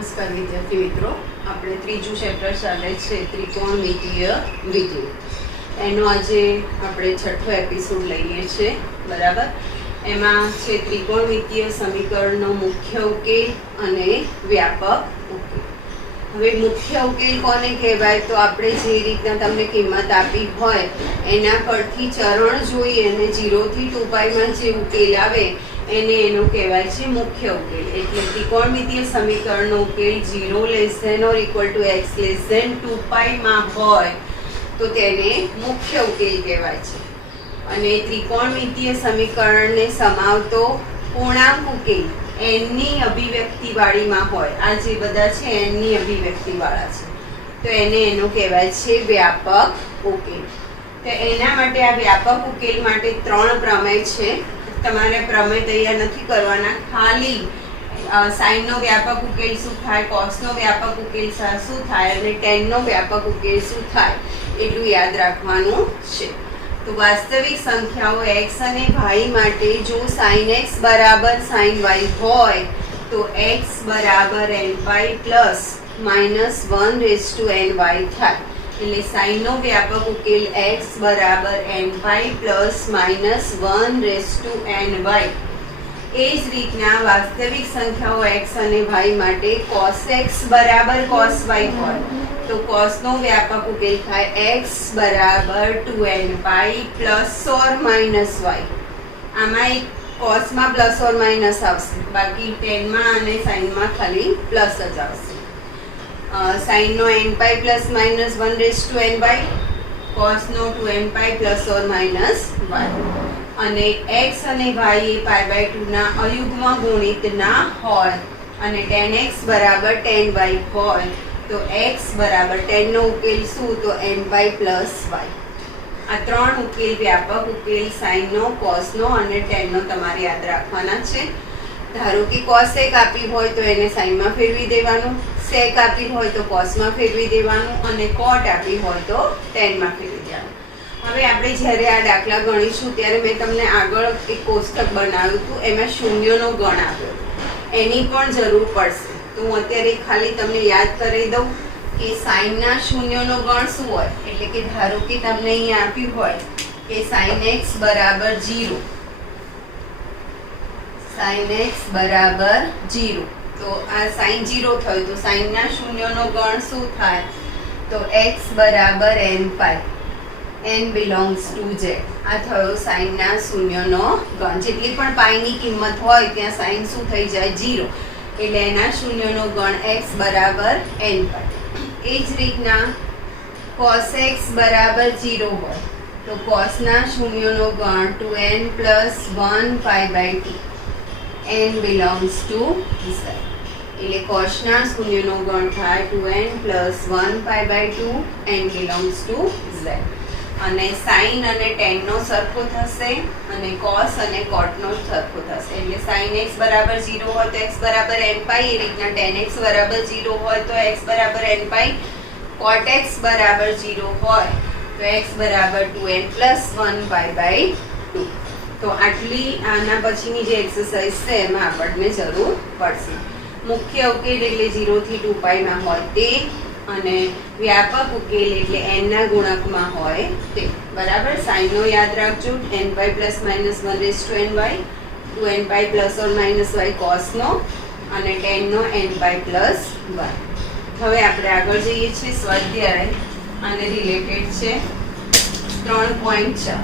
નમસ્કાર વિદ્યાર્થી મિત્રો, આપણે ત્રીજું ચેપ્ટર ચાલે છે ત્રિકોણમિતીય વિધેય. એનો આજે આપણે છઠ્ઠો એપિસોડ લઈએ છીએ, બરાબર. એમાં છે ત્રિકોણમિતીય સમીકરણનો મુખ્ય ઉકેલ અને વ્યાપક ઉકેલ. હવે મુખ્ય ઉકેલ કોને કહેવાય? તો આપણે જે રીતના તમને કિંમત આપી હોય એના પરથી ચરણ જોઈ અને 0 થી 2π જે ઉકેલ આવે એનો કહેવાય છે મુખ્ય ઉકેલ. એટલે ત્રિકોણમિતીય સમીકરણનો ઉકેલ 0 ≤ x 2π માં હોય તો તેને મુખ્ય ઉકેલ કહેવાય છે. અને ત્રિકોણમિતીય સમીકરણને સમાવતો પૂર્ણાંક ઉકેલ એની અભિવ્યક્તિવાળીમાં હોય, આ જે બધા છે એની અભિવ્યક્તિવાળા છે, તો એનો કહેવાય છે વ્યાપક ઉકેલ. તો એના માટે આ વ્યાપક ઉકેલ માટે 3 પ્રમેય છે. તમારે પ્રમેય તૈયાર નથી કરવાના, ખાલી સાઈનનો વ્યાપક ઉકેલ શું થાય, કોસનો વ્યાપક ઉકેલ શું થાય અને ટેનનો વ્યાપક ઉકેલ શું થાય એટલું યાદ રાખવાનું છે. તો વાસ્તવિક સંખ્યાઓ x અને y માટે જો sin x બરાબર sin y હોય તો x બરાબર nπ પ્લસ -1 ny થાય. એટલે સાઈનનો વ્યાપક ઉકેલ x બરાબર nπ પ્લસ -1 ny. એ જ રીતના વાસ્તવિક સંખ્યાઓ x અને y માટે cos x બરાબર cos y હોય તો cosનો વ્યાપક ઉકેલ થાય x બરાબર 2nπ plus or minus y. આમાં એક cosમાં પ્લસ ઓર માઇનસ આવશે, બાકી ટેનમાં અને સાઈનમાં ખાલી પ્લસ જ આવશે. સાઈનનો nπ plus -1 ny, cosનો 2nπ plus or minus y. અને x અને y એ π/2 ના અયુગ્મ ગુણિત ના હોય અને tan x બરાબર tan y હોય તો x બરાબર tan નો ઉકેલ શું? તો nπ પ્લસ y. આ 3 ઉકેલ વ્યાપક ઉકેલ સાઈનનો, કોસનો અને ટેનનો તમારે યાદ રાખવાના છે. ધારો કે cos એક આપી હોય તો એને સાઈનમાં ફેરવી દેવાનું, sec આપી હોય તો કોસમાં ફેરવી દેવાનું અને cot આપી હોય તો ટેનમાં ફેરવી દેવાનું. હવે આપણે જ્યારે આ દાખલા ગણીશું ત્યારે મેં તમને આગળ એક કોષ્ટક બનાવ્યું હતું, એમાં શૂન્યનો ગણ આપ્યો, એની પણ જરૂર પડશે. તો હું અત્યારે ખાલી તમને યાદ કરી દઉં કે સાઈનના શૂન્યનો ગણ શું હોય. એટલે કે ધારો કે તમને અહીંયા આપ્યું હોય કે sin x બરાબર 0, sin x બરાબર 0, તો આ sin 0 થયું તો સાઈનના શૂન્યનો ગણ શું થાય? તો x બરાબર nπ, n belongs to z. આ થયો સાઈનના શૂન્યનો ગણ. જેટલી પણ પાઈની કિંમત હોય ત્યાં સાઈન શું થઈ જાય? 0. એટલે એના શૂન્યનો ગણ x બરાબર nπ. એ જ રીતના cos x બરાબર 0 હોય તો cosના શૂન્યનો ગણ 2n plus 1π/2, n belongs to z. એટલે cosના શૂન્યનો ગણ થાય 2n plus 1π/2, n belongs to z. અને સાઈન અને ટેનનો સરખો થશે અને કોસ અને કોટનો સરખો થશે. એટલે sin x બરાબર 0 હોય તો x બરાબર nπ, એ રીતના tan x બરાબર 0 હોય તો x બરાબર nπ, cot x બરાબર 0 હોય તો x બરાબર 2n પ્લસ 1π/2. તો આટલી આના પછીની જે એક્સરસાઇઝ છે એમાં આપણને જરૂર પડશે. મુખ્ય ઉકેલ એટલે 0 થી 2π માં હોય તે, અને વ્યાપક ઉકેલ એટલે n ના ગુણકમાં હોય તે, બરાબર. સાઈનનો યાદ રાખજો, nπ plus -1 ny, 2nπ plus or minus y કોસનો, અને ટેનનો nπ પ્લસ y. હવે આપણે આગળ જઈએ છીએ સ્વાધ્યાય, અને રિલેટેડ છે 3.4.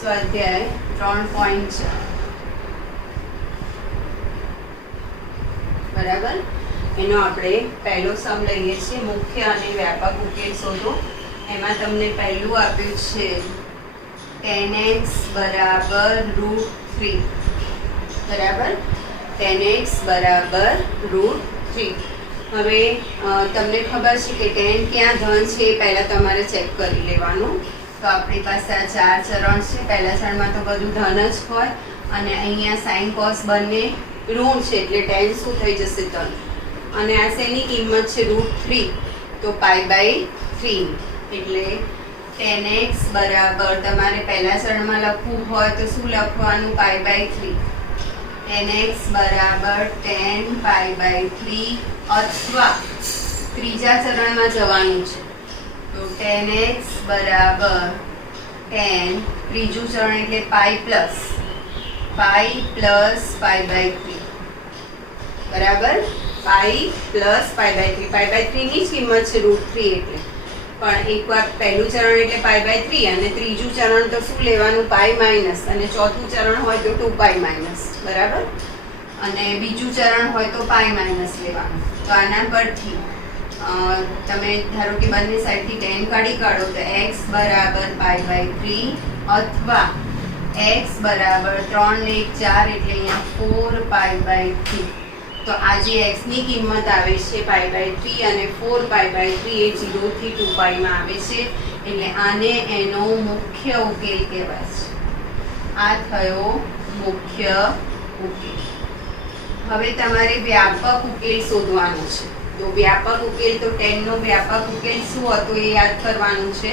સ્વાધ્યાય 3.4. બરાબર. એનો આપણે પહેલો સમ લઈએ છીએ, મુખ્ય અને વ્યાપક ઉકેલ શોધો. એમાં તમને પહેલું આપ્યું છે tan x બરાબર √3, બરાબર, tan x બરાબર √3. હવે તમને ખબર છે કે tan ક્યાં ધન છે એ પહેલાં તમારે ચેક કરી લેવાનું. તો આપણી પાસે આ 4 ચરણ છે. પહેલા ચરણમાં તો બધું ધન જ હોય અને અહીંયા સાઇન કોસ બંને ઋણ છે એટલે tan શું થઈ જશે? ધન. અને આ શેની કિંમત છે? √3, તો π/3 એટલે tan x બરાબર તમારે પહેલા ચરણમાં લખવું હોય તો શું લખવાનું? π/3. tan x બરાબર tan π/3 અથવા ત્રીજા ચરણમાં જવાનું છે તો tan x બરાબર tan, ત્રીજું ચરણ એટલે π પ્લસ π/3, બરાબર, π પ્લસ π/3. π/3 ની જ કિંમત છે √3 એટલે. પણ એકવાર પહેલું ચરણ એટલે π/3 અને ત્રીજું ચરણ તો શું લેવાનું? π માઇનસ, અને ચોથું ચરણ હોય તો 2π માઇનસ, બરાબર, અને બીજું ચરણ હોય તો π માઇનસ લેવાનું. તો આના પરથી તમે ધારો કે બંને સાઈડથી tan કાઢી કાઢો તો x બરાબર π/3 અથવા x બરાબર 3 ને 1 4 એટલે અહીંયા 4π/3. તો આ જે x ની કિંમત આવે છે π/3 અને 4π/3 એ 0 થી 2π માં આવે છે એટલે આને એનો મુખ્ય ઉકેલ કહેવાય છે. આ થયો મુખ્ય ઉકેલ. હવે તમારે વ્યાપક ઉકેલ શોધવાનો છે. તો વ્યાપક ઉકેલ તો tan નો વ્યાપક ઉકેલ શું હતો એ યાદ કરવાનું છે.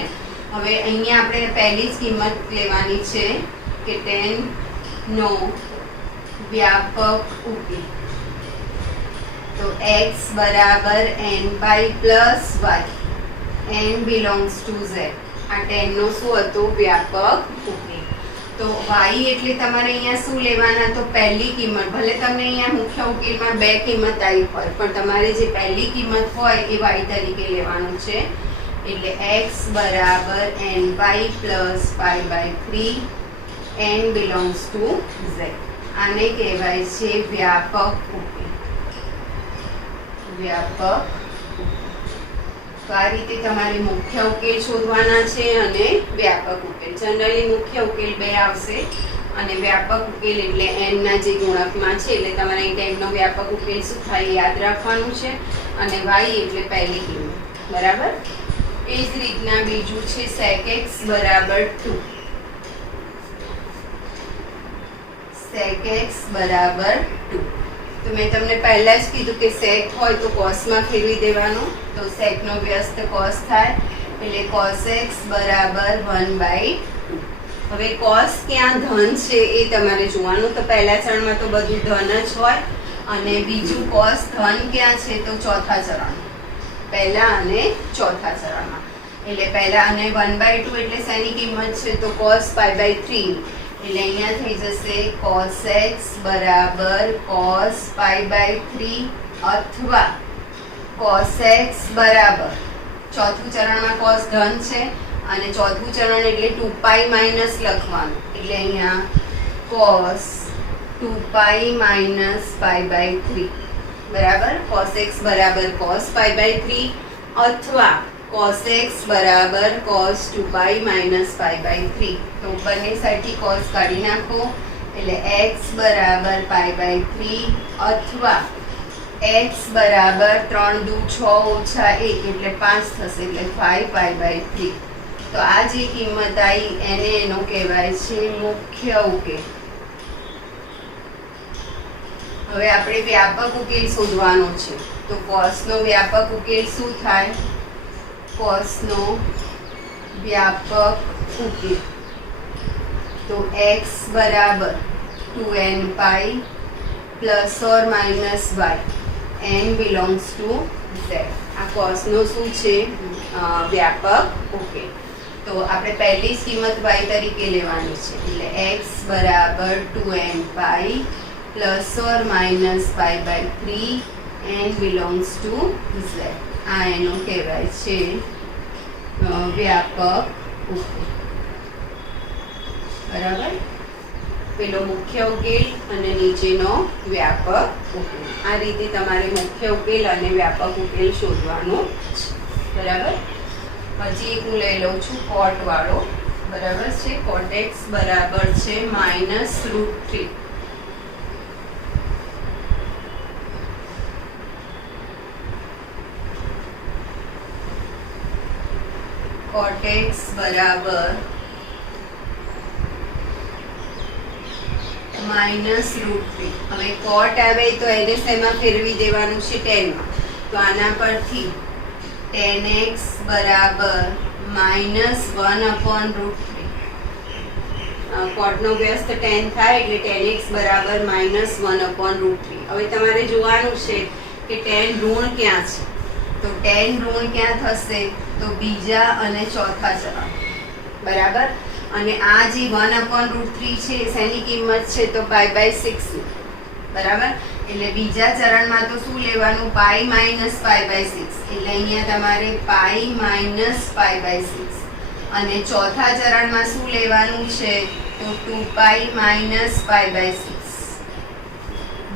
હવે અહીંયા આપણે પહેલી જ કિંમત લેવાની છે કે tan નો વ્યાપક ઉકેલ. તો x બરાબર nπ plus y, n belongs to z. આ tan નો શું હતો? વ્યાપક ઉકેલ. તો y એટલે તમારે અહીંયા શું લેવાના? તો પહેલી કિંમત, ભલે તમને અહીંયા મુખ્ય ઉકેલમાં બે કિંમત આવી હોય પણ તમારે જે પહેલી કિંમત હોય એ y તરીકે લેવાનું છે. એટલે x બરાબર nπ plus π/3, n belongs to z. આને કહેવાય છે વ્યાપક ઉકેલ. વ્યાપક. તો આ રીતે તમારે મુખ્ય ઉકેલ શોધવાના છે અને વ્યાપક ઉકેલ. જનરલી મુખ્ય ઉકેલ 2 આવશે અને વ્યાપક ઉકેલ એટલે n ના જે ગુણકમાં છે એટલે તમારે tan નો વ્યાપક ઉકેલ શું થાય યાદ રાખવાનું છે અને y એટલે પહેલી કિંમત, બરાબર. એ જ રીતના બીજું છે sec x બરાબર 2. sec x બરાબર 2. તો મેં તમને પહેલા જ કીધું કે sec હોય તો cosમાં ફેરવી દેવાનું. તો sec નો વ્યસ્ત cos થાય એટલે cos x બરાબર 1/2. હવે cos ક્યાં ધન છે એ તમારે જોવાનું. તો પહેલા ચરણમાં તો બધું ધન જ હોય અને બીજું cos ધન ક્યાં છે? તો ચોથા ચરણ, પહેલા અને ચોથા ચરણમાં. એટલે પહેલા અને 1/2 એટલે શેની કિંમત છે? તો cos π/3. એટલે અહીંયા થઈ જશે cos x બરાબર cos π/3 અથવા cos x બરાબર, ચોથું ચરણમાં cos ધન છે અને ચોથું ચરણ એટલે 2π માઇનસ લખવાનું. એટલે અહીંયા cos 2π માઇનસ π/3, બરાબર. cos x બરાબર cos π/3 અથવા cos x બરાબર cos 2π માઇનસ π/3. તો બંને સાઈડથી cos કાઢી નાખો એટલે x બરાબર π/3 અથવા x બરાબર 3 દુ 6 ઓછા 1 એટલે 5 થશે એટલે 5π/3. તો આ જે કિંમત આવી એને એનો કહેવાય છે મુખ્ય ઉકેલ. હવે આપણે વ્યાપક ઉકેલ શોધવાનો છે. તો cos નો વ્યાપક ઉકેલ શું થાય? cos નો વ્યાપક ઉકેલ તો x બરાબર 2nπ plus or minus y, n belongs to z. આ cos નો શું છે? વ્યાપક ઉકેલ. તો આપણે પહેલી જ કિંમત y તરીકે લેવાની છે એટલે x બરાબર 2nπ plus or minus π/3, n belongs to z. આ એનો કહેવાય છે વ્યાપક ઉકેલ, બરાબર. પેલો મુખ્ય ઉકેલ અને નીચેનો વ્યાપક ઉકેલ. આ રીતે તમારે મુખ્ય ઉકેલ અને વ્યાપક ઉકેલ શોધવાનું છે. બરાબર. હજી એક હું લઈ લઉં છું કોટ વાળો. બરાબર છે. કોટ એક્સ બરાબર છે -√3. કોટ એક્સ બરાબર -√3. હવે કોટ આવે તો એને શેમાં ફેરવી દેવાનું છે? ટેનમાં. તો આના પરથી tan x બરાબર -1/√3. કોટનો વ્યસ્ત tan થાય એટલે tan x બરાબર -1/√3. હવે તમારે જોવાનું છે કે tan ઋણ ક્યાં છે. તો tan ઋણ ક્યાં થશે? તો બીજા અને ચોથા ચરણ. બરાબર. અને આ જે 1/√3 છે શેની કિંમત છે? તો π/6 ની. બરાબર. એટલે બીજા ચરણમાં તો શું લેવાનું? π - π/6. એટલે અહીંયા તમારે π - π/6. અને ચોથા ચરણમાં શું લેવાનું છે? તો 2π - π/6.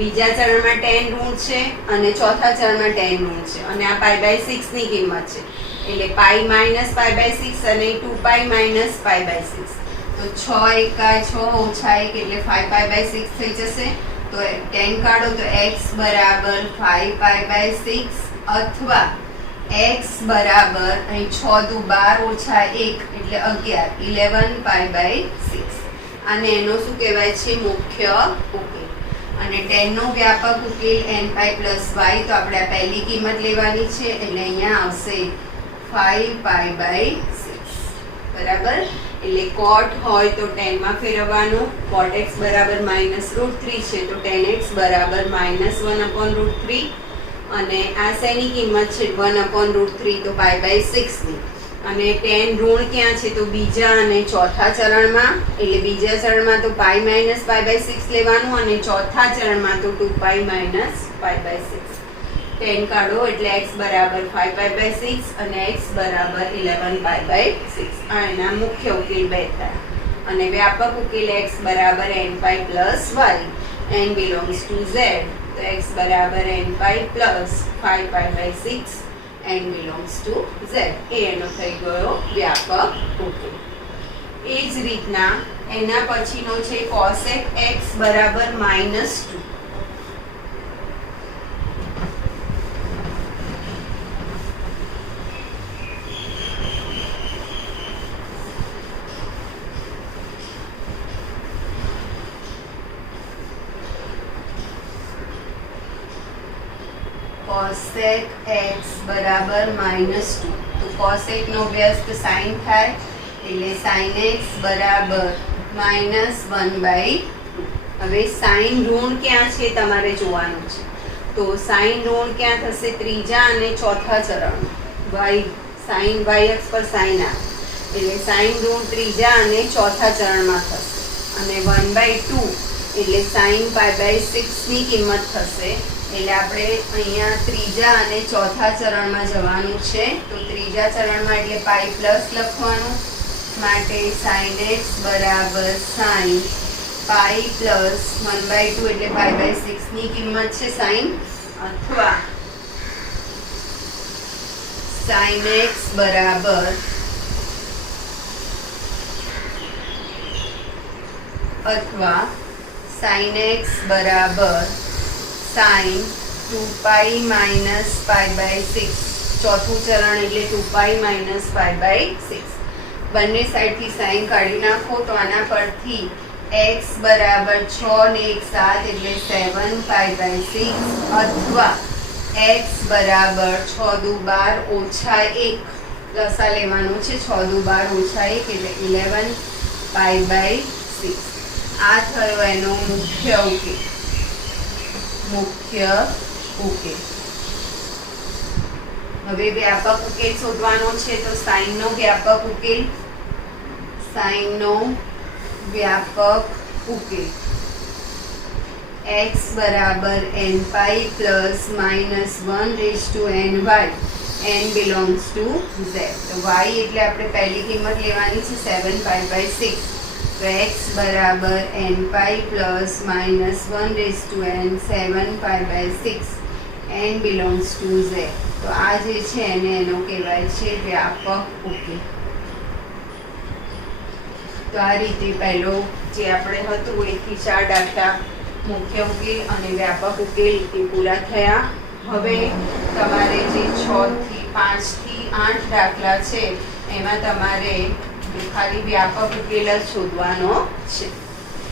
બીજા ચરણમાં tan ઋણ છે અને ચોથા ચરણમાં tan ઋણ છે અને આ π/6 ની કિંમત છે. એટલે π - π/6 અને 2π - π/6. તો 6 એકા 6 ઓછા 1 એટલે 5π/6 થઈ જશે. તો tan કાઢો તો x બરાબર 5π/6 અથવા x બરાબર અહીં 6 દુ 12 ઓછા 1 એટલે 11 11π/6. આને એનો શું કહેવાય છે? મુખ્ય ઉકેલ. અને tan નો વ્યાપક ઉકેલ nπ + y. તો આપણે આ પહેલી કિંમત લેવાની છે એટલે અહીંયા આવશે 5π/6. બરાબર. એટલે કોટ હોય તો tan માં ફેરવવાનું. કોટ x બરાબર -√3 છે તો tan x બરાબર -1/√3. અને આ શેની કિંમત છે? 1/√3 તો π/6 ની. અને tan ઋણ ક્યાં છે? તો બીજા અને ચોથા ચરણમાં. એટલે બીજા ચરણમાં તો π - π/6 લેવાનું અને ચોથા ચરણમાં તો 2π - π/6. tan કાઢો એટલે x બરાબર 5π/6 અને x બરાબર 11π/6. આ એના મુખ્ય ઉકેલ બે થયા. અને વ્યાપક ઉકેલ x બરાબર nπ + y. n belongs to z. તો x બરાબર nπ + 5π/6. n belongs to z. એ એનો થઈ ગયો વ્યાપક ઉકેલ. એ જ રીતના એના પછીનો છે cosec x બરાબર -2. cosec x બરાબર -2. તો cosec નો વ્યસ્ત sin થાય એટલે sin x બરાબર -1/2. હવે sin ઋણ ક્યાં છે તમારે જોવાનું છે. તો sin ઋણ ક્યાં થશે? ત્રીજા અને ચોથા ચરણ. y sin y અક્ષ પર sin આવે એટલે sin ઋણ ત્રીજા અને ચોથા ચરણમાં થશે. અને 1/2 એટલે sin π/6 ની કિંમત થશે. એટલે આપણે અહીંયા ત્રીજા અને ચોથા ચરણમાં જવાનું છે. તો ત્રીજા ચરણમાં એટલે π પ્લસ લખવાનું. માટે sin x બરાબર sin π પ્લસ 1/2 એટલે π/6 ની કિંમત છે sin. અથવા sin x બરાબર sin x બરાબર sin 2π - π/6. ચોથું ચરણ એટલે 2π - π/6. બંને સાઈડથી સાઈન કાઢી નાખો તો આના પરથી x બરાબર 6 ને 1 7 એટલે 7π/6 અથવા x બરાબર 6 દુ 12 ઓછા 1 લસા લેવાનું છે. 6 દુ 12 ઓછા 1 એટલે 11π/6. આ થયો એનો મુખ્ય ઉકેલ. હવે વ્યાપક ઉકેલ શોધવાનો છે. તો સાઈન નો વ્યાપક ઉકેલ. x બરાબર nπ + -1/ny. n belongs to z. તો y એટલે આપણે પહેલી કિંમત લેવાની છે 7π/6 તો x બરાબર n pi plus minus 1n 7 pi by 6 n belongs to z. તો આ જે છે એને એનો કહેવાય છે વ્યાપક ઉકેલ. તો આ રીતે પહેલો જે આપણે હતું 1 થી 4 દાખલા મુખ્ય ઉકેલ અને વ્યાપક ઉકેલ એ પૂરા થયા. હવે તમારે જે 6 થી 5 થી 8 દાખલા છે એમાં તમારે ખાલી વ્યાપક ઉકેલ જ શોધવાનો છે,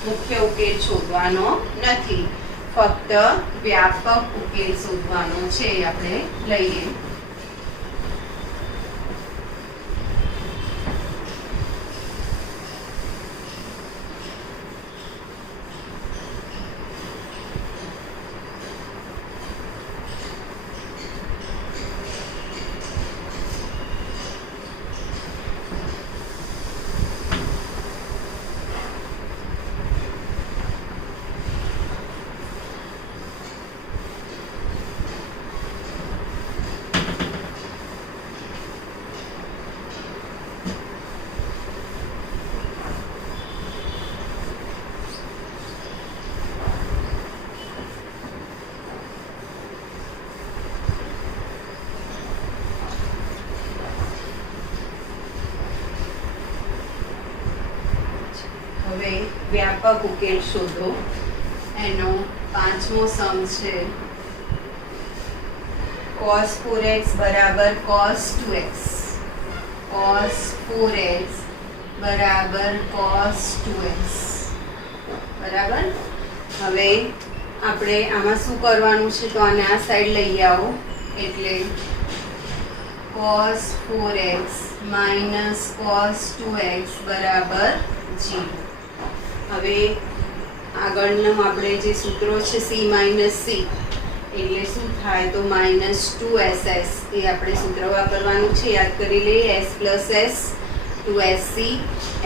મુખ્ય ઉકેલ શોધવાનો નથી, ફક્ત વ્યાપક ઉકેલ શોધવાનો છે. આપણે લઈએ હવે વ્યાપક ઉકેલ શોધો. એનો પાંચમો સમ છે cos 4x બરાબર cos 2x. cos 4x બરાબર cos 2x બરાબર. હવે આપણે આમાં શું કરવાનું છે, તો આને આ સાઈડ લઈ આવો એટલે cos 4x minus cos 2x બરાબર 0. હવે આગળનું આપણે જે સૂત્રો છે c માઇનસ c એટલે શું થાય, તો માઇનસ 2ss એ આપણે સૂત્ર વાપરવાનું છે, યાદ કરી લઈએ. s plus s 2sc,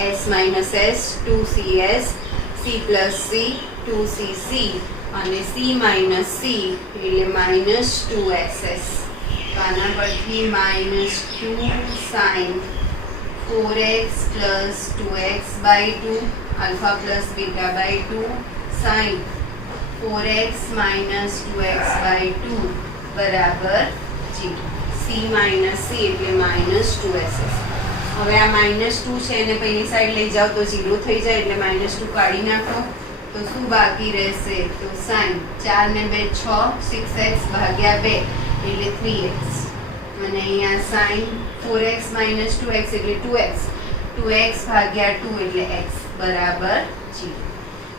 s minus s 2cs, c plus c 2cc અને c માઇનસ c એટલે માઇનસ 2ss. તો આના પરથી માઇનસ 2 sign 4x plus 2x by 2 alpha plus beta by 2 sin 4x minus 2x by 2 બરાબર 0. c minus c એટલે minus 2ss. હવે આ minus 2 છે એને પહેલી સાઈડ લઈ જાઓ તો 0 થઈ જાય એટલે minus 2 કાઢી નાખો તો શું બાકી રહેશે, તો sin 4 ને 2 6 6x ભાગ્યા 2 એટલે 3x અને અહીંયા sin 4x minus 2x એટલે 2x 2x ભાગ્યા 2 એટલે x બરાબર 0.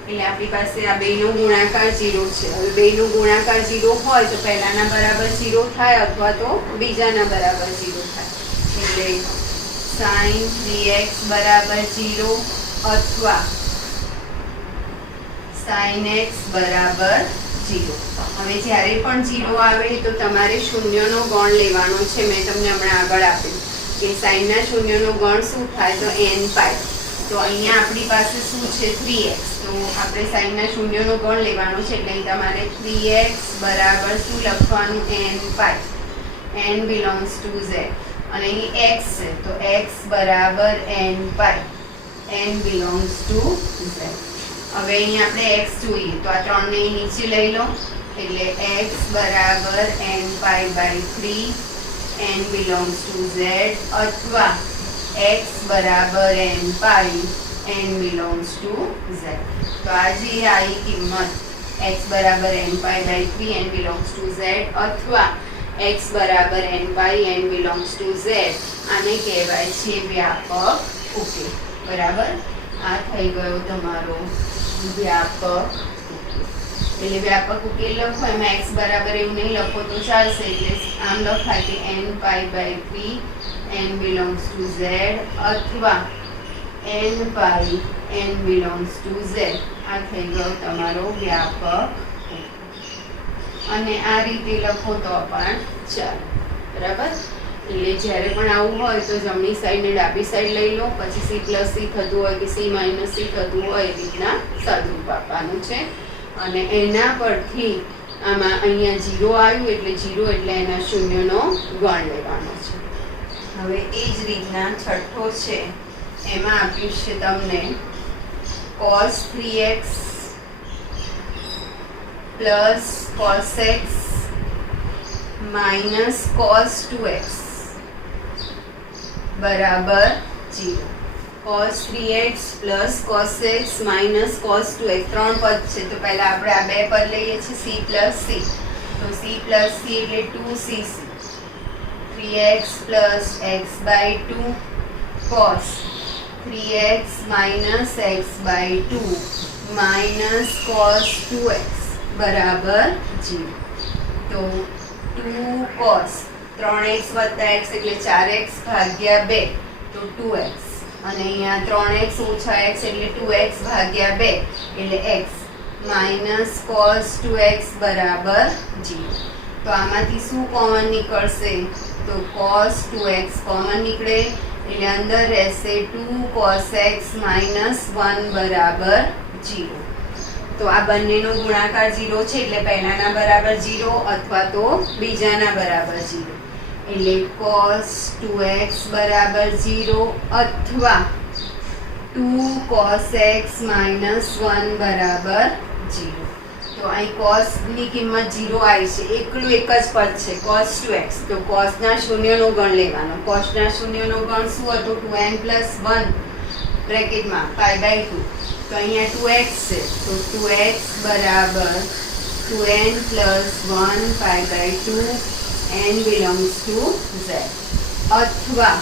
એટલે આપણી પાસે આ બેનો ગુણાકાર 0 છે. હવે બેનો ગુણાકાર 0 હોય તો પહેલાના બરાબર 0 થાય અથવા તો બીજાના બરાબર 0 થાય. એટલે sin 3x બરાબર 0 અથવા sin x બરાબર 0. હવે જ્યારે પણ 0 આવે તો તમારે શૂન્યનો ગણ લેવાનો છે. મેં તમને હમણાં આગળ આપ્યું કે સાઈનના શૂન્યનો ગણ શું થાય, તો n પાઈ. તો અહીંયા આપણી પાસે શું છે 3x. તો આપણે સાઈનના શૂન્યનો ગણ લેવાનો છે એટલે અહીં તમારે 3x બરાબર શું લખવાનું, n pi. n belongs to z અને અહીં x છે તો x બરાબર n pi. n belongs to z. હવે અહીં આપણે x જોઈએ તો આ 3 ને નીચે લઈ લો એટલે x બરાબર n pi by 3 n belongs to z અથવા x બરાબર n pi n belongs to z. તો આ જે આવી કિંમત x બરાબર n pi by 3 n belongs to z અથવા x બરાબર n pi n belongs to z આને કહેવાય છે વ્યાપક ઉકેલ. બરાબર. આ થઈ ગયો તમારો વ્યાપક ઉકેલ. એટલે વ્યાપક ઉકેલ લખો એમાં x બરાબર એવું નહીં લખો તો ચાલશે. એટલે આમ લખાય કે n pi by 3 n belongs to z અથવા n pi n belongs to z. આ થઈ ગયો તમારો વ્યાપક ઉકેલ. અને આ રીતે લખો તો પણ ચાલે. બરાબર. એટલે જ્યારે પણ આવું હોય તો જમણી સાઈડ ને ડાબી સાઈડ લઈ લો, પછી c પ્લસ c થતું હોય કે c માઇનસ c થતું હોય એ રીતના સાદુરૂપ આપવાનું છે. અને એના પરથી આમાં અહીંયા 0 આવ્યું એટલે 0 એટલે એના શૂન્યનો ગણ લેવાનો છે. હવે એ જ રીતના છઠ્ઠો છે એમાં આપ્યું છે તમને cos 3x plus cos x minus cos 2x बराबर 0. cos 3x plus cos x minus cos 2x ત્રણ પદ છે તો પહેલા આપણે આ બે પદ લઈએ છીએ c plus c. તો c plus c એટલે 2cc 3x plus x by 2 cos 3x minus x by 2 minus cos 2x बराबर 0. तो 2 cos 3x વત્તા x એટલે 4x ભાગ્યા 2 તો 2x અને અહીંયા 3x ઓછા x એટલે 2x ભાગ્યા 2 એટલે x માઇનસ cos 2x બરાબર 0. તો આમાંથી શું કોમન નીકળશે તો cos 2x કોમન નીકળે એટલે અંદર રહેશે 2 cos x minus 1 બરાબર 0. તો આ બંનેનો ગુણાકાર 0 છે એટલે પહેલાના બરાબર 0 અથવા તો બીજાના બરાબર 0 એટલે cos 2x બરાબર 0 અથવા 2 cos x minus 1 બરાબર 0. તો અહીં cos ની કિંમત 0 આવી છે એકલું એક જ પદ છે cos 2x તો cos ના શૂન્યનો ગણ લેવાનો cos ના શૂન્યનો ગણ શું હતો 2n plus 1 બ્રેકેટમાં pi by 2 તો અહીંયા 2x છે તો 2x બરાબર 2n plus 1 pi by 2 n belongs to z અથવા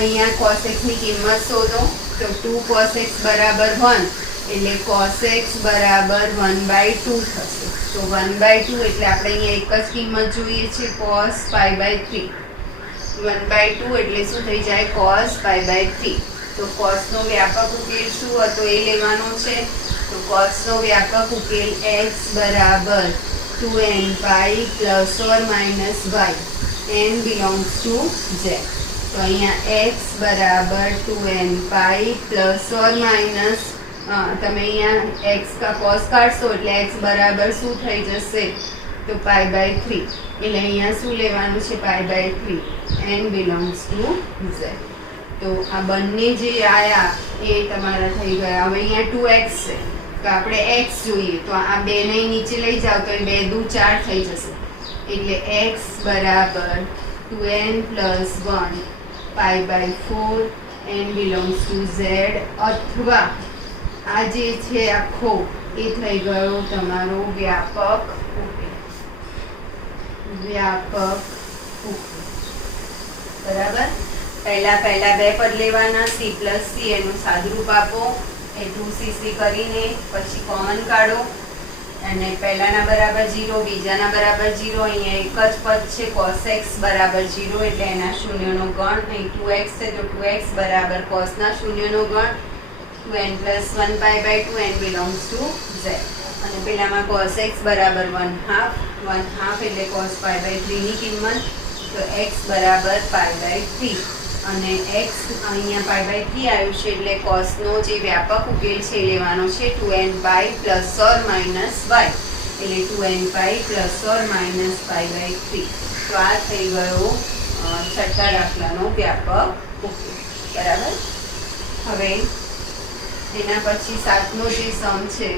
અહીંયા cos x ની કિંમત શોધો તો 2 cos x બરાબર 1 એટલે cos x બરાબર 1/2 થશે તો 1/2 એટલે આપણે અહીંયા એક જ કિંમત જોઈએ છે cos pi by 3 1/2 એટલે શું થઈ જાય cos pi by 3 તો cos નો વ્યાપક ઉકેલ શું હતો એ લેવાનો છે તો cos નો વ્યાપક ઉકેલ x બરાબર 2n pi plus or minus y n belongs to z તો અહીંયા x બરાબર 2n pi plus or minus તમે અહીંયા x કા cos કાઢશો એટલે x બરાબર શું થઈ જશે તો pi by 3 એટલે અહીંયા શું લેવાનું છે pi by 3 n belongs to z તો આ બંને જે આયા એ તમારા થઈ ગયા હવે અહીંયા 2x છે તો આપણે x જોઈએ તો આ બે ને નીચે લઈ જાવ તો 2 દુ 4 થઈ જશે એટલે x બરાબર 2n plus 1 pi by 4 n belongs to z અથવા આ જે છે આખો એ થઈ ગયો તમારો વ્યાપક ઉકેલ બરાબર પહેલા બે પદ લેવાના c plus c એનું સાદુરૂપ આપો એ 2cc કરીને પછી કોમન કાઢો અને પહેલાના બરાબર 0 બીજાના બરાબર 0 અહીંયા એક જ પદ છે cos x બરાબર 0 એટલે એના શૂન્યનો ગણ અહીં 2x છે તો 2x બરાબર cos ના શૂન્યનો ગણ 2n plus 1 pi by 2 n belongs to z અને પેલામાં cos x બરાબર 1/2 એટલે cos pi by 3 ની કિંમત તો x બરાબર pi by 3 અને x અહીંયા pi by 3 આવ્યું છે એટલે cos નો જે વ્યાપક ઉકેલ છે એ લેવાનો છે 2n pi plus or minus y એટલે 2n pi plus or minus pi by 3 તો આ થઈ ગયો છઠ્ઠા દાખલાનો વ્યાપક ઉકેલ બરાબર હવે એના પછી સાતનો જે સમ છે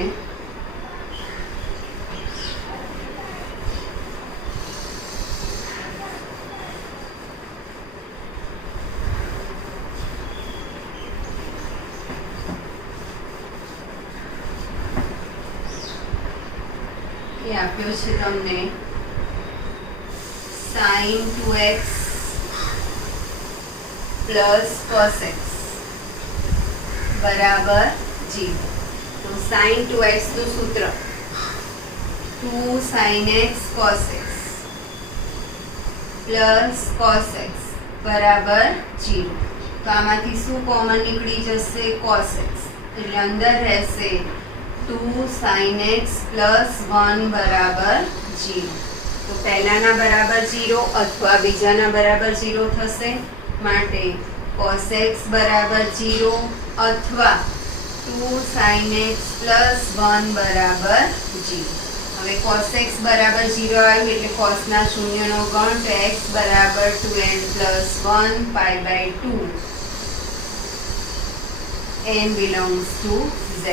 એ આપ્યો છે તમને sin 2x plus cos x बराबर 0 तो sin 2x નું સૂત્ર 2 sin x cos x plus cos x બરાબર 0 તો આમાંથી શું કોમન નીકળી જશે cos x એટલે અંદર રહેશે 2 sin x plus 1 બરાબર 0 તો પહેલાના બરાબર 0 અથવા બીજાના બરાબર 0 થશે માટે cos x બરાબર 0 અથવા 2 sin x plus 1 બરાબર 0 હવે cos x બરાબર 0 આવ્યું એટલે cos ના શૂન્યનો ગણ તો x બરાબર 2n plus 1 pi by 2 n belongs to z z.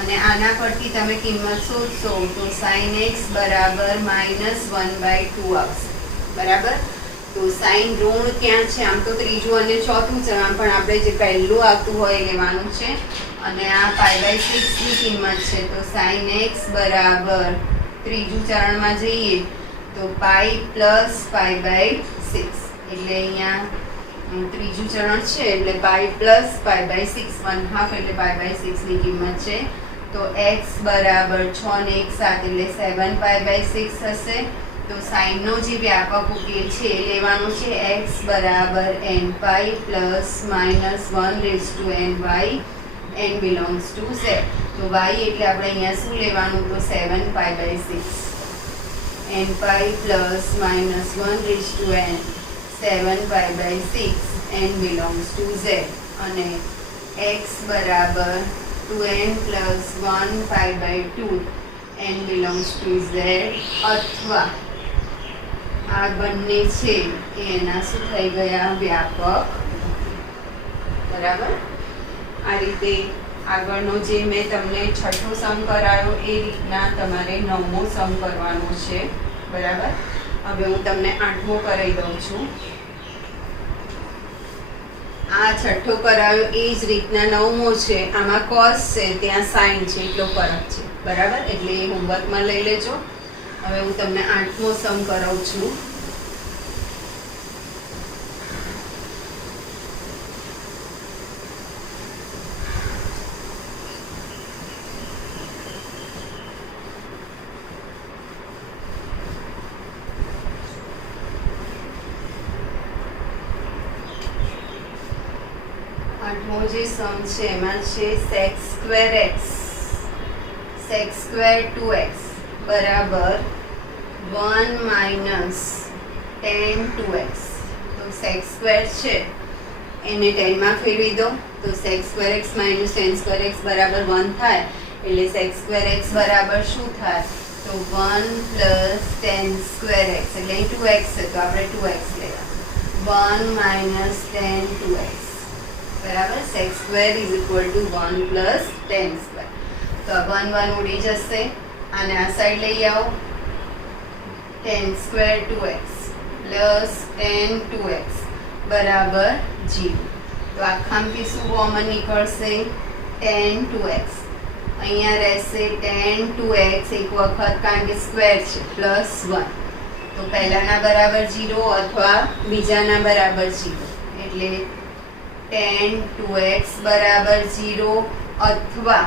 અને આના પરથી તમે કિંમત શોધશો તો sin x બરાબર -1/2 આવશે. બરાબર. તો સાઇન ઋણ ક્યાં છે? આમ તો ત્રીજું અને ચોથું ચરણ, પણ આપણે જે પહેલું આવતું હોય એ લેવાનું છે. અને આ π/6 ની કિંમત છે. તો sin x બરાબર ત્રીજું ચરણમાં જઈએ તો π + π/6. એટલે અહીંયા ત્રીજું ચરણ છે એટલે π + π/6, 1/2 એટલે π/6 ની કિંમત છે. તો x બરાબર 6 ને 1 7 એટલે 7π/6 થશે. તો સાઇનનો જે વ્યાપક ઉકેલ છે એ લેવાનો છે. x બરાબર nπ ± 1/ny, n belongs to z. તો y એટલે આપણે અહીંયા શું લેવાનું? તો 7π/6, nπ ± 1/n, 7π/6, n belongs to z. અને x બરાબર 2n + 1π/2, n belongs to z. અથવા આ બંને છે એ એના શું થઈ ગયા? વ્યાપક. બરાબર. આ રીતે આગળનો જે મેં તમને છઠ્ઠો સમ કરાયો એ રીતના તમારે નવમો સમ કરવાનો છે. બરાબર. હવે હું તમને આઠમો કરાવી દઉં છું. આ છઠ્ઠો કરાયો એ જ રીતના નવમો છે. આમાં કોસ છે, ત્યાં સાઇન છે, એટલો ફરક છે. બરાબર. એટલે એ હોમવર્કમાં લઈ લેજો. હવે હું તમને આઠમો સમ કરાવું છું. આઠમો જે સમ છે એમાં છે sec² x sec² 2x બરાબર 1 - tan 2x. તો sec² છે એને 10 માં ફેરવી દો તો sec² x - tan² x બરાબર 1 થાય. એટલે sec² x બરાબર શું થાય? તો 1 + tan² x. એટલે અહીં 2x છે તો આપણે 2x લેવા. 1 - tan 2x બરાબર. sec² = 1 + tan². તો આ 1 1 ઉડી જશે. આને આ સાઈડ લઈ આવો. tan² 2x + tan 2x બરાબર 0. તો આખામાંથી શું કોમન નીકળશે? tan 2x. અહીંયા રહેશે tan 2x એક વખત, કારણ કે સ્ક્વેર છે, +1. તો પહેલાના બરાબર 0 અથવા બીજાના બરાબર 0. એટલે tan 2x બરાબર 0 અથવા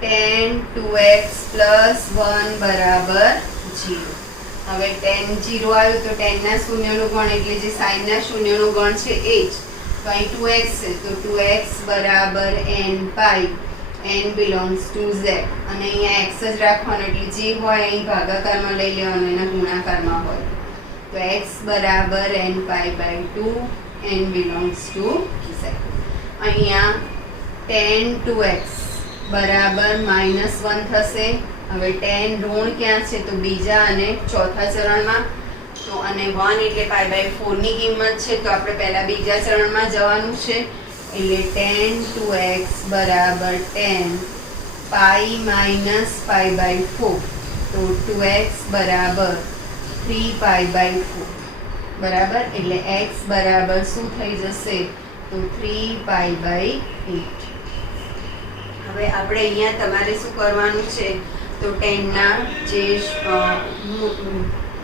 tan 2x + 1 બરાબર 0. હવે tan 0 આવ્યું તો tan ના શૂન્યનું ગણ એટલે જે sin ના શૂન્યનું ગણ છે એ જ. તો અહીં 2x છે તો 2x બરાબર nπ, n belongs to z. અને અહીંયા x જ રાખવાનો એટલે જે હોય અહીં ભાગાકારમાં લઈ લેવાનું, એના ગુણાકારમાં હોય. તો x બરાબર nπ/2, n belongs to z. અહીંયા tan 2x બરાબર -1 થશે. હવે tan ઋણ ક્યાં છે? તો બીજા અને ચોથા ચરણમાં. તો અને 1 એટલે π/4 ની કિંમત છે તો આપણે પહેલા બીજા ચરણમાં જવાનું છે. એટલે tan 2x બરાબર tan π - π/4. તો 2x બરાબર 3π/4 બરાબર. એટલે x બરાબર શું થઈ જશે? તો 3π/8. હવે આપણે અહીંયા તમારે શું કરવાનું છે? તો tan ના જે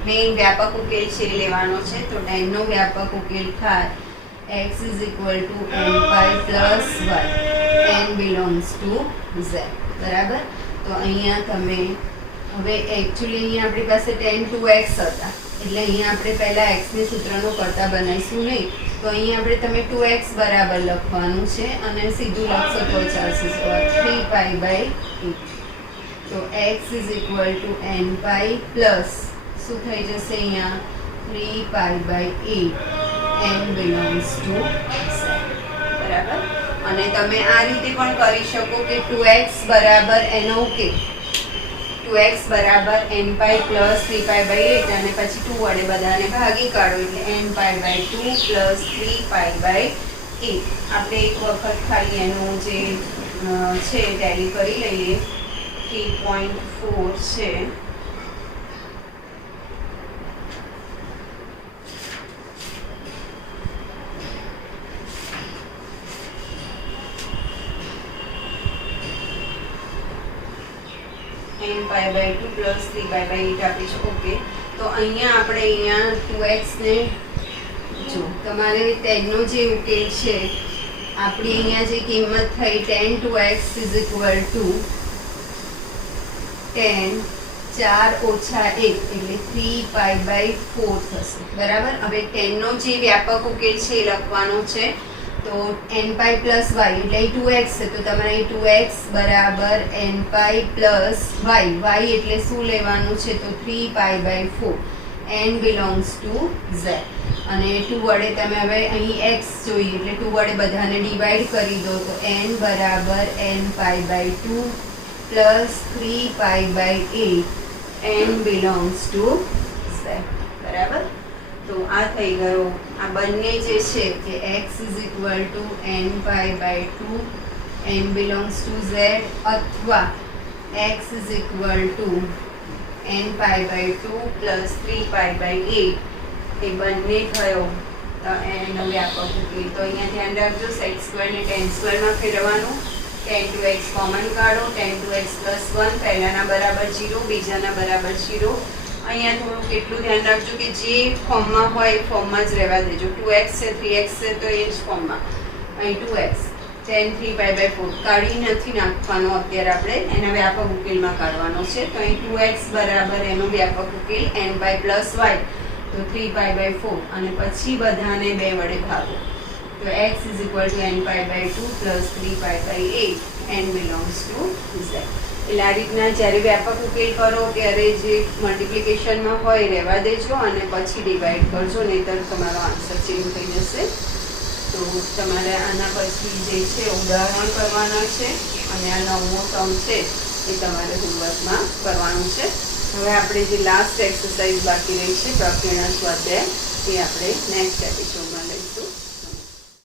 મેઇન વ્યાપક ઉકેલ છે એ લેવાનો છે. તો tan નો વ્યાપક ઉકેલ થાય x = nπ + y, n belongs to z. બરાબર. તો અહીંયા તમે હવે એકચ્યુઅલી અહીંયા આપણી પાસે tan 2x હતા એટલે અહીંયા આપણે પહેલા x ની સૂત્રનું કરતા બનાવીશું નહીં. તો અહીંયા આપણે તમે 2x બરાબર લખવાનું છે અને સીધું લખશો તો ચાલશે. 3π/8. તો x = nπ પ્લસ શું થઈ જશે અહીંયા? 3π/8, n belongs to z. બરાબર. અને તમે આ રીતે પણ કરી શકો કે 2x બરાબર એનો ઉકેલ 2x બરાબર nπ + 3π/8 અને પછી 2 વડે બધાને ભાગી કાઢો એટલે nπ/2 + 3π/8. આપણે એક વખત ખાલી એનું જે છે ટેલી કરી લઈએ. 3.4 છે. n/2 પ્લસ 3/8 આપી છે. ઓકે, તો અહીંયા આપણે અહીંયા 2x ને જો તમારે તેનો જે ઉકેલ છે આપણી અહીંયા જે કિંમત થઈ tan 2x = 10 4 - 1 એટલે 3π/4 થશે. બરાબર. હવે 10 નો જે વ્યાપક ઉકેલ છે એ લખવાનો છે. તો nπ પ્લસ y એટલે 2x છે, તો તમારે 2x બરાબર nπ પ્લસ y. y એટલે શું લેવાનું છે? તો 3π/4. n belongs to z. અને 2 વડે તમે હવે અહીં x જોઈએ એટલે 2 વડે બધાને ડિવાઈડ કરી દો, તો n બરાબર nπ/2 plus 3π/8. n belongs to z. બરાબર. તો આ થઈ ગયો. આ બંને જે છે કે x = nπ/2 n belongs to z અથવા x = nπ/2 પ્લસ 3π/8 એ બંને થયો એનો વ્યાપક ઉકેલ. તો અહીંયા ધ્યાન રાખજો, sec² ને tan² માં ફેરવવાનું. tan 2x કોમન કાઢો. tan 2x + 1 પહેલાના બરાબર 0, બીજાના બરાબર 0. અહીંયા થોડું કેટલું ધ્યાન રાખજો કે જે ફોર્મમાં હોય એ ફોર્મમાં જ રહેવા દેજો. 2x છે 3x છે તો એ જ ફોર્મમાં. અહીં 2x tan 3π/4 કાઢી નથી નાખવાનો અત્યારે, આપણે એના વ્યાપક ઉકેલમાં કાઢવાનો છે. તો અહીં 2x બરાબર એનો વ્યાપક ઉકેલ nπ પ્લસ y, તો 3π/4 અને પછી બધાને 2 વડે ભાગો. તો x = nπ/2 plus 3π/8. n belongs to z. એટલે આ રીતના જ્યારે વ્યાપક ઉકેલ કરો ત્યારે જે મલ્ટિપ્લિકેશનમાં હોય રહેવા દેજો અને પછી ડિવાઈડ કરજો, નહીંતર તમારો આન્સર ચેન્જ થઈ જશે. તો તમારે આના પછી જે છે ઉદાહરણ કરવાના છે અને આ 9મો સમ છે એ તમારે હોમવર્કમાં કરવાનું છે. હવે આપણે જે લાસ્ટ એક્સરસાઇઝ બાકી રહી છે પ્રકીર્ણ સ્વાધ્યાય એ આપણે નેક્સ્ટ એપિસોડમાં લઈશું.